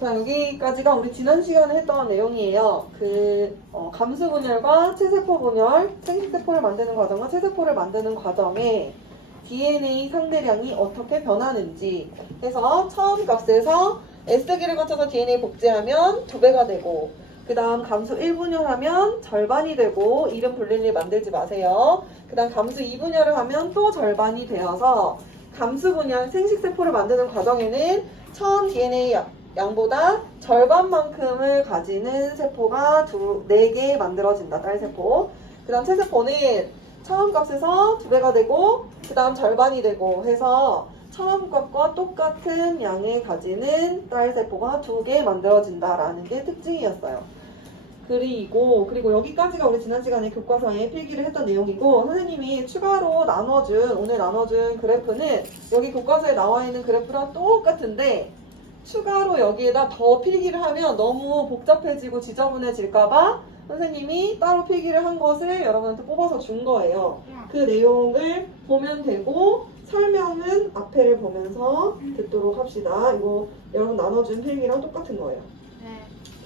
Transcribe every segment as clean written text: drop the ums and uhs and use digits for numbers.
자, 여기까지가 우리 지난 시간에 했던 내용이에요. 감수 분열과 체세포 분열, 생식세포를 만드는 과정과 체세포를 만드는 과정에 DNA 상대량이 어떻게 변하는지 해서 처음 값에서 S기를 거쳐서 DNA 복제하면 2배가 되고, 그 다음 감수 1분열하면 절반이 되고, 이름 불릴 일 만들지 마세요. 그 다음 감수 2분열을 하면 또 절반이 되어서 감수 분열, 생식세포를 만드는 과정에는 처음 DNA 양보다 절반만큼을 가지는 세포가 4개 만들어진다. 딸세포. 그 다음 체세포는 처음 값에서 2배가 되고 그 다음 절반이 되고 해서 처음 값과 똑같은 양을 가지는 딸세포가 2개 만들어진다라는 게 특징이었어요. 그리고 여기까지가 우리 지난 시간에 교과서에 필기를 했던 내용이고, 선생님이 추가로 오늘 나눠준 그래프는 여기 교과서에 나와 있는 그래프랑 똑같은데 추가로 여기에다 더 필기를 하면 너무 복잡해지고 지저분해질까봐 선생님이 따로 필기를 한 것을 여러분한테 뽑아서 준 거예요. 그 내용을 보면 되고 설명은 앞에를 보면서 듣도록 합시다. 이거 여러분 나눠준 필기랑 똑같은 거예요.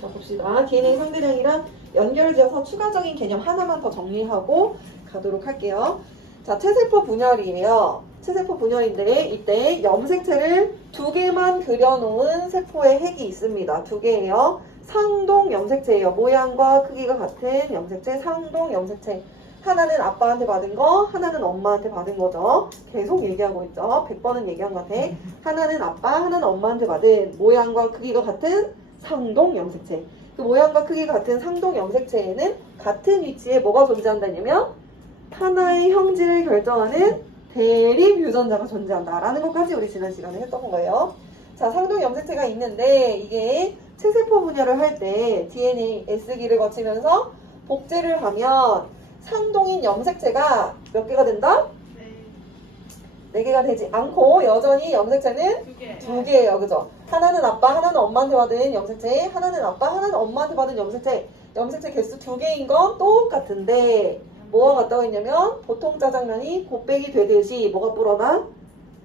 자, 봅시다. DNA 상대량이랑 연결지어서 추가적인 개념 하나만 더 정리하고 가도록 할게요. 자, 체세포 분열이에요. 체세포 분열인데 이때 염색체를 2개만 그려놓은 세포의 핵이 있습니다. 2개예요. 상동 염색체예요. 모양과 크기가 같은 염색체, 상동 염색체. 하나는 아빠한테 받은 거, 하나는 엄마한테 받은 거죠. 계속 얘기하고 있죠. 100번은 얘기한 것 같아. 하나는 아빠, 하나는 엄마한테 받은 모양과 크기가 같은 상동 염색체. 그 모양과 크기가 같은 상동 염색체에는 같은 위치에 뭐가 존재한다냐면 하나의 형질을 결정하는 대립 유전자가 존재한다라는 것까지 우리 지난 시간에 했던 거예요. 자, 상동 염색체가 있는데 이게 체세포 분열을 할 때 DNA S기를 거치면서 복제를 하면 상동인 염색체가 몇 개가 된다? 4개가 되지 않고 여전히 염색체는 2개예요. 그죠? 하나는 아빠, 하나는 엄마한테 받은 염색체, 하나는 아빠, 하나는 엄마한테 받은 염색체. 염색체 개수 2개인 건 똑같은데 뭐가 같다고 했냐면 보통 짜장면이 곱빼기 되듯이 뭐가 불어나?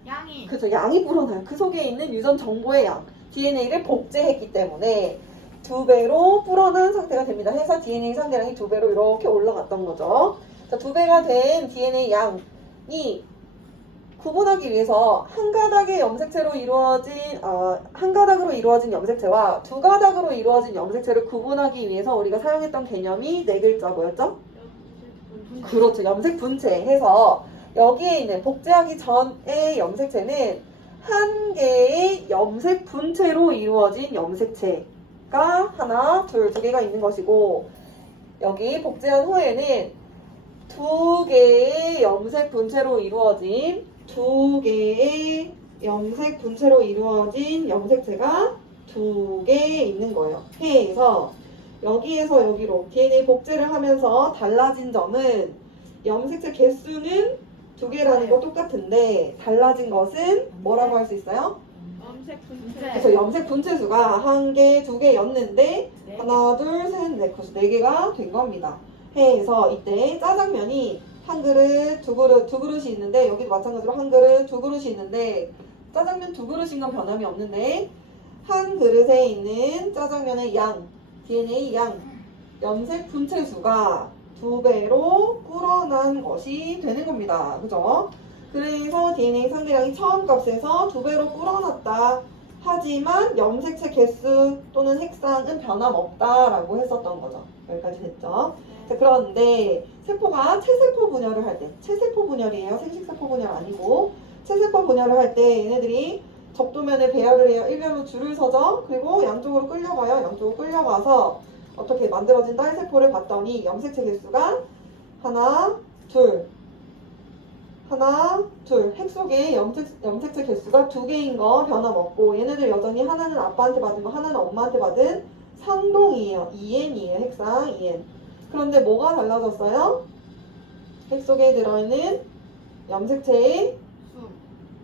양이. 그죠? 양이 불어나요. 그 속에 있는 유전 정보의 양. DNA를 복제했기 때문에 2배로 불어난 상태가 됩니다. 해서 DNA 상대량이 2배로 이렇게 올라갔던 거죠. 자, 2배가 된 DNA 양이 구분하기 위해서 한 가닥으로 이루어진 염색체와 2가닥으로 이루어진 염색체를 구분하기 위해서 우리가 사용했던 개념이 4글자 뭐였죠? 그렇죠. 염색 분체 해서 여기에 있는 복제하기 전의 염색체는 한 개의 염색 분체로 이루어진 염색체가 하나, 둘, 2개가 있는 것이고 여기 복제한 후에는 2개의 염색 분체로 이루어진 염색체가 2개 있는 거예요. 해서 여기에서 여기로 DNA 복제를 하면서 달라진 점은 염색체 개수는 2개라는 거 똑같은데 달라진 것은 뭐라고 할 수 있어요? 염색 분체. 그래서 염색 분체 수가 1개, 2개였는데 하나, 둘, 셋, 넷, 그래서 4개가 된 겁니다. 해서 이때 짜장면이 한 그릇, 두 그릇이 있는데 여기도 마찬가지로 한 그릇, 2그릇이 있는데 짜장면 2그릇인 건 변함이 없는데 한 그릇에 있는 짜장면의 양, DNA 양, 염색 분체 수가 2배로 불어난 것이 되는 겁니다. 그죠? 그래서 DNA 상대량이 처음 값에서 2배로 불어났다. 하지만 염색체 개수 또는 색상은 변함없다라고 했었던 거죠. 여기까지 됐죠? 자, 그런데 세포가 체세포 분열을 할 때, 체세포 분열이에요. 생식세포 분열 아니고 체세포 분열을 할 때 얘네들이 적도면에 배열을 해요. 일렬로 줄을 서죠. 그리고 양쪽으로 끌려가요. 양쪽으로 끌려가서 어떻게 만들어진 딸세포를 봤더니 염색체 개수가 하나, 둘, 핵 속에 염색체 개수가 2개인 거 변함없고 얘네들 여전히 하나는 아빠한테 받은 거, 하나는 엄마한테 받은 상동이에요. 2N이에요. 핵상 2N. 그런데 뭐가 달라졌어요? 핵 속에 들어있는 염색체의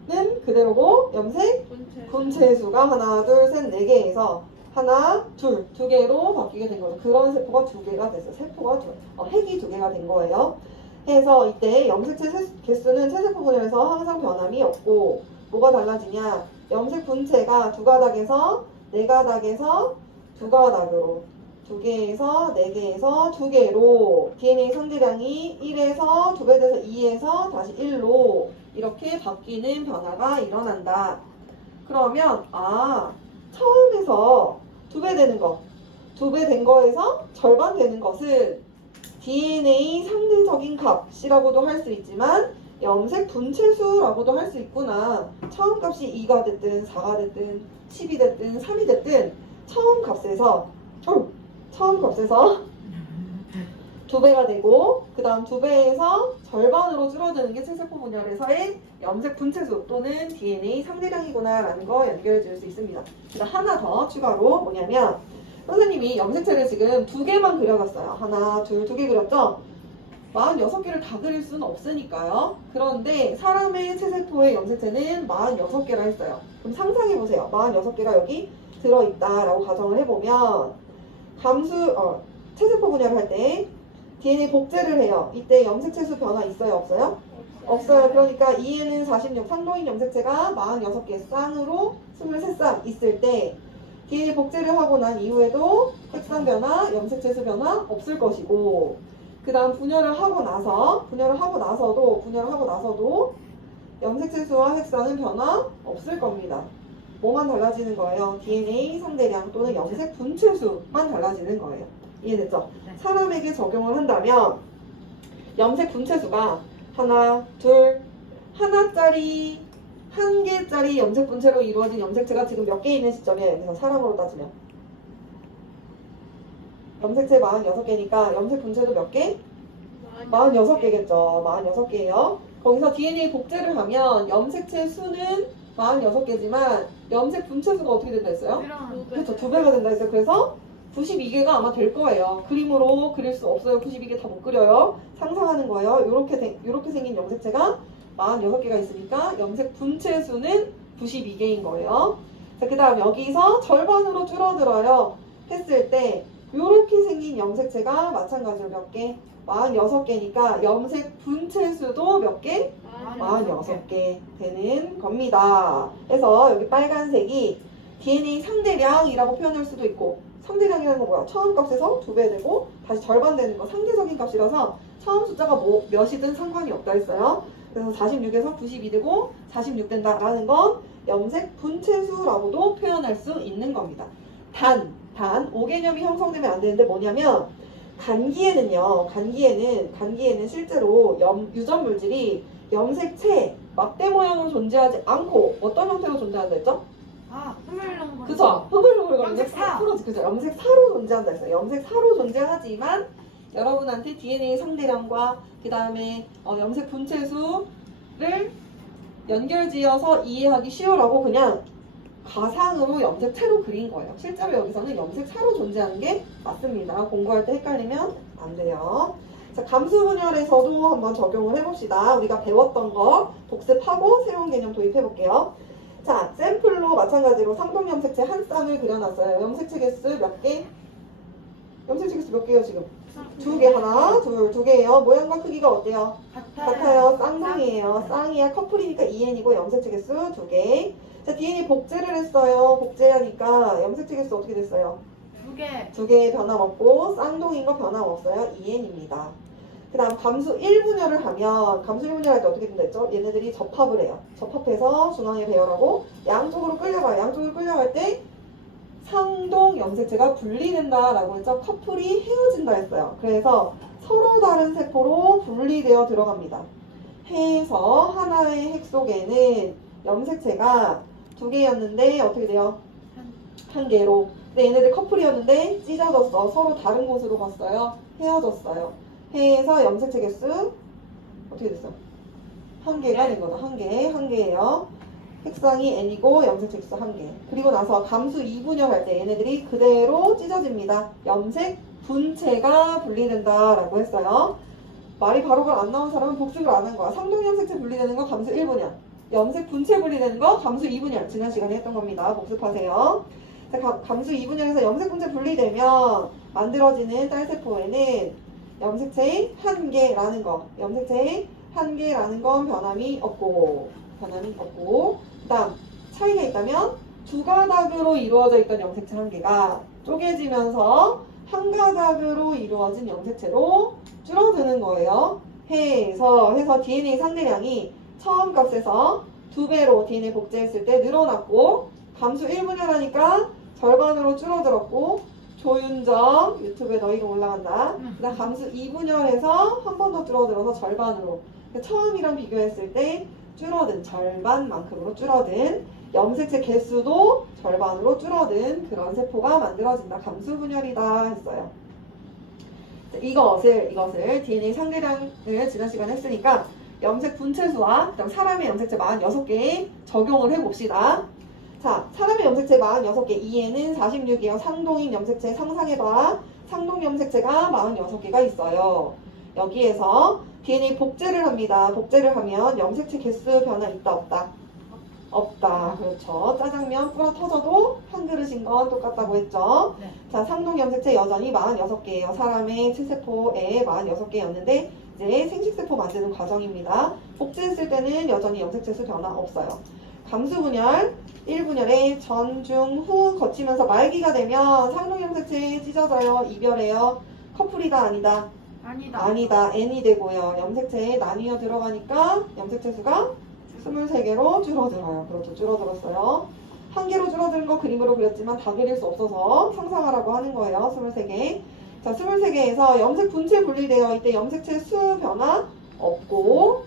수는 그대로고 염색 분체 수가 하나, 둘, 셋, 4개에서 하나, 둘, 2개로 바뀌게 된 거죠. 그런 세포가 2개가 됐어요. 핵이 2개가 된 거예요. 해서 이때 염색체 개수는 체세포 분열에서 항상 변함이 없고 뭐가 달라지냐? 염색 분체가 2가닥에서 4가닥에서 2가닥으로, 2개에서 4개에서 2개로 DNA 상대량이 1에서 2배 돼서 2에서 다시 1로 이렇게 바뀌는 변화가 일어난다. 그러면 처음에서 2배 되는 거, 2배 된 거에서 절반 되는 것은 DNA 상대적인 값이라고도 할 수 있지만 염색 분체수라고도 할 수 있구나. 처음 값이 2가 됐든 4가 됐든 10이 됐든 3이 됐든 처음 값에서 2배가 되고 그 다음 2배에서 절반으로 줄어드는 게 체세포 분열에서의 염색 분체수 또는 DNA 상대량이구나 라는 거 연결해 줄 수 있습니다. 그다음 하나 더 추가로 뭐냐면 선생님이 염색체를 지금 2개만 그려놨어요. 하나, 둘, 2개 그렸죠? 46개를 다 그릴 수는 없으니까요. 그런데 사람의 체세포의 염색체는 46개라 했어요. 그럼 상상해보세요. 46개가 여기 들어있다라고 가정을 해보면 체세포 분열을 할 때 DNA 복제를 해요. 이때 염색체 수 변화 있어요? 없어요? 없어요. 그러니까 2에는 46 상동인 염색체가 46개 쌍으로 23쌍 있을 때 DNA 복제를 하고 난 이후에도 색상 변화, 염색체 수 변화 없을 것이고 그 다음 분열을 하고 나서도 염색체 수와 색상은 변화 없을 겁니다. 뭐만 달라지는 거예요? DNA 상대량 또는 염색 분체수만 달라지는 거예요. 이해됐죠? 네. 사람에게 적용을 한다면 염색 분체수가 하나, 둘, 하나짜리, 한 개짜리 염색 분체로 이루어진 염색체가 지금 몇 개 있는 시점이에요? 여기서 사람으로 따지면 염색체 46개니까 염색 분체도 몇 개? 46개겠죠. 46개예요. 거기서 DNA 복제를 하면 염색체 수는 46개지만 염색 분체수가 어떻게 된다 했어요? 그렇죠. 2배가 된다 했어요. 그래서 92개가 아마 될 거예요. 그림으로 그릴 수 없어요. 92개 다 못 그려요. 상상하는 거예요. 요렇게 생긴 염색체가 46개가 있으니까 염색 분체 수는 92개인 거예요. 자, 그 다음 여기서 절반으로 줄어들어요. 했을 때 요렇게 생긴 염색체가 마찬가지로 몇 개? 46개니까 염색 분체 수도 몇 개? 46개 되는 겁니다. 그래서 여기 빨간색이 DNA 상대량이라고 표현할 수도 있고 상대량이라는 건 뭐야? 처음 값에서 2배 되고 다시 절반 되는 거 상대적인 값이라서 처음 숫자가 몇이든 상관이 없다 했어요. 그래서 46에서 92 되고 46 된다라는 건 염색 분체수라고도 표현할 수 있는 겁니다. 단 5개념이 형성되면 안 되는데 뭐냐면 간기에는 실제로 유전 물질이 염색체 막대 모양으로 존재하지 않고 어떤 형태로 존재한다 했죠? 흐물렁거리는 그쵸? 흐물흐물거리는 염색사. 그죠? 염색사로 존재한다 했어요. 염색사로 존재하지만 여러분한테 DNA 상대량과 그 다음에 염색 분체수를 연결지어서 이해하기 쉬우라고 그냥 가상으로 염색체로 그린 거예요. 실제로 여기서는 염색사로 존재하는 게 맞습니다. 공부할 때 헷갈리면 안 돼요. 자, 감수 분열에서도 한번 적용을 해봅시다. 우리가 배웠던 거 복습하고 새로운 개념 도입해볼게요. 자, 샘플로 마찬가지로 상동 염색체 한 쌍을 그려놨어요. 염색체 개수 몇 개? 염색체 개수 몇 개예요 지금? 2개, 하나, 둘, 2개예요. 모양과 크기가 어때요? 같아요. 쌍둥이에요. 쌍이야. 커플이니까 2n이고 염색체 개수 2개. 자, DNA 복제를 했어요. 복제하니까 염색체 개수 어떻게 됐어요? 2개. 2개 변함없고 쌍둥이인 거 변함없어요. 2n입니다. 그 다음 감수 1분열을 하면 감수 1분열 할 때 어떻게 된다 했죠? 얘네들이 접합을 해요. 접합해서 중앙에 배열하고 양쪽으로 끌려가요. 양쪽으로 끌려갈 때 상동 염색체가 분리된다라고 했죠. 커플이 헤어진다 했어요. 그래서 서로 다른 세포로 분리되어 들어갑니다. 해서 하나의 핵 속에는 염색체가 2개였는데 어떻게 돼요? 1개로. 근데 얘네들 커플이었는데 찢어졌어. 서로 다른 곳으로 갔어요. 헤어졌어요. 해서 염색체 개수 어떻게 됐어? 1개가 된 거다. 1개예요. 색상이 n이고 염색체 개수 1개. 그리고 나서 감수 2분열 할 때 얘네들이 그대로 찢어집니다. 염색 분체가 분리된다라고 했어요. 말이 바로바로 안 나온 사람은 복습을 안 한 거야. 상동 염색체 분리되는 거 감수 1분열. 염색 분체 분리되는 거 감수 2분열. 지난 시간에 했던 겁니다. 복습하세요. 자, 감수 2분열에서 염색 분체 분리되면 만들어지는 딸세포에는 염색체 1개라는 거. 염색체 1개라는 건 변함이 없고 그 다음 차이가 있다면 두 가닥으로 이루어져 있던 염색체 한 개가 쪼개지면서 한 가닥으로 이루어진 염색체로 줄어드는 거예요. 해서 DNA 상대량이 처음 값에서 2배로 DNA 복제했을 때 늘어났고, 감수 1분열하니까 절반으로 줄어들었고, 조윤정 유튜브에 너 이름 올라간다. 그다음 감수 2분열해서 한 번 더 줄어들어서 절반으로. 처음이랑 비교했을 때 줄어든, 절반만큼으로 줄어든, 염색체 개수도 절반으로 줄어든 그런 세포가 만들어진다. 감수 분열이다 했어요. 이것을 DNA 상대량을 지난 시간에 했으니까 염색 분체수와 그다음 사람의 염색체 46개 적용을 해봅시다. 자, 사람의 염색체 46개, 이에는 46이에요. 상동인 염색체 상상해봐. 상동 염색체가 46개가 있어요. 여기에서 DNA 복제를 합니다. 복제를 하면 염색체 개수 변화 있다 없다? 없다. 그렇죠. 짜장면 뿌러 터져도 한 그릇인 건 똑같다고 했죠. 네. 자, 상동 염색체 여전히 46개예요. 사람의 체세포에 46개였는데 이제 생식세포 만드는 과정입니다. 복제했을 때는 여전히 염색체 수 변화 없어요. 감수분열, 1분열에 전, 중, 후 거치면서 말기가 되면 상동 염색체 찢어져요. 이별해요. 커플이다 아니다? 아니다. N이 되고요. 염색체에 나뉘어 들어가니까 염색체 수가 23개로 줄어들어요. 그렇죠. 줄어들었어요. 한 개로 줄어드는 거 그림으로 그렸지만 다 그릴 수 없어서 상상하라고 하는 거예요. 23개. 자, 23개에서 염색 분체 분리되어 이때 염색체 수 변화 없고,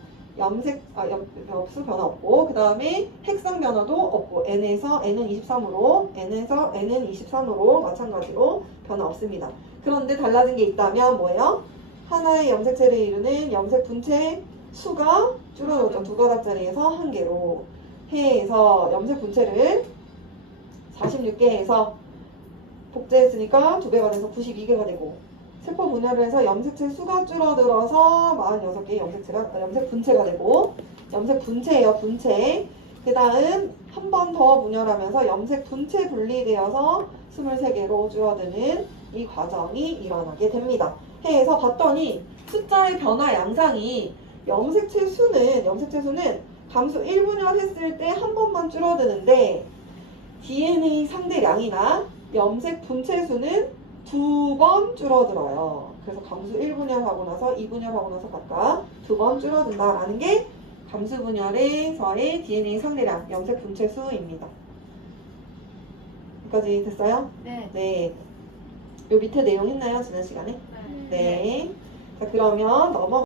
수 변화 없고, 그 다음에 핵성 변화도 없고, N에서 N은 23으로, N에서 N은 23으로 마찬가지로 변화 없습니다. 그런데 달라진 게 있다면 뭐예요? 하나의 염색체를 이루는 염색 분체 수가 줄어들었죠. 두 가닥짜리에서 한 개로 해서 염색 분체를 46개에서 복제했으니까 2배가 돼서 92개가 되고, 세포 분열을 해서 염색체 수가 줄어들어서 46개의 염색 분체가 되고, 염색 분체예요. 분체. 그 다음 한 번 더 분열하면서 염색 분체 분리되어서 23개로 줄어드는 이 과정이 일어나게 됩니다. 해서 봤더니 숫자의 변화 양상이 염색체 수는 감수 1분열 했을 때 한 번만 줄어드는데 DNA 상대량이나 염색 분체 수는 2번 줄어들어요. 그래서 감수 1분열 하고 나서 2분열 하고 나서 각각 2번 줄어든다라는 게 감수 분열에서의 DNA 상대량, 염색 분체 수입니다. 여기까지 됐어요? 네. 네. 요 밑에 내용 했나요? 지난 시간에? 네. 네. 자, 그러면 넘어